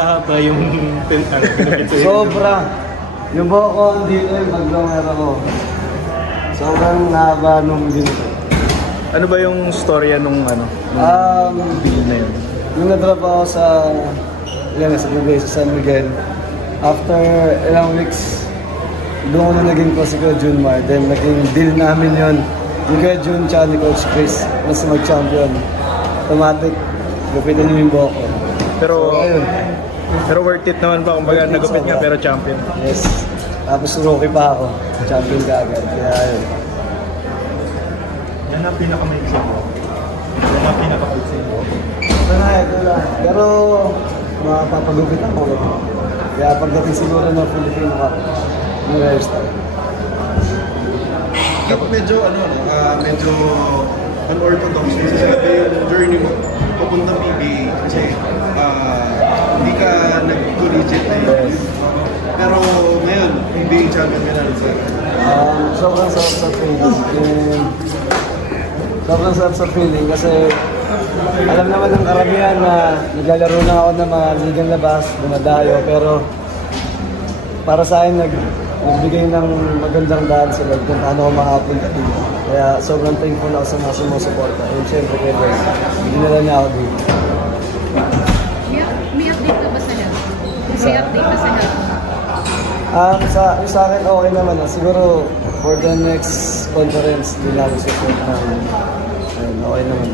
kahaba yung pinapit sa'yo? Sobra. Yung buhok ko, hindi ko yung mag-longer ako. Sobrang nahaba nung ginito. Ano ba yung storya nung deal na yun? Nung na-drop ako sa San Miguel, after ilang weeks, doon ko na naging close si Junmar. Then naging deal namin yun. Yung kaya Jun tsaka ni Coach Chris, mas mag-champion. Automatic, gupitan niyo yung buhok ko. Pero worth it naman ba? Kumbaga nagupit nga pero champion. Yes. Tapos rookie pa ako. Champion ka agad. Kaya yun. Yan ang pinakamaiksi mo. Yan ang pinakamaiksi mo. Ito na. Pero mapapagupit ako. Kaya pagdating siguro ng Filipino ka, yung hairstyle. Medyo unorthodox yung journey mo papunta PBA kasi hindi ka nag-collegiate na yun. Pero ngayon, PBA champion ka na rin sir. Sobrang sarap sa feeling. Sobrang sarap sa feeling kasi alam naman ng karamihan na naglalaro na ako ng mga ligang labas, dumadayo, pero para sa akin nagbigay ng magandang daan sila kung paano ako makapunta dito. Kaya sobrang thankful ako sa mga sumusuporta. And syempre kay Boys, dinala niya ako dito. May update ka ba sa lahat? May update ka sa lahat? Sa akin okay naman. Siguro for the next conference, din ako support namin. Okay naman.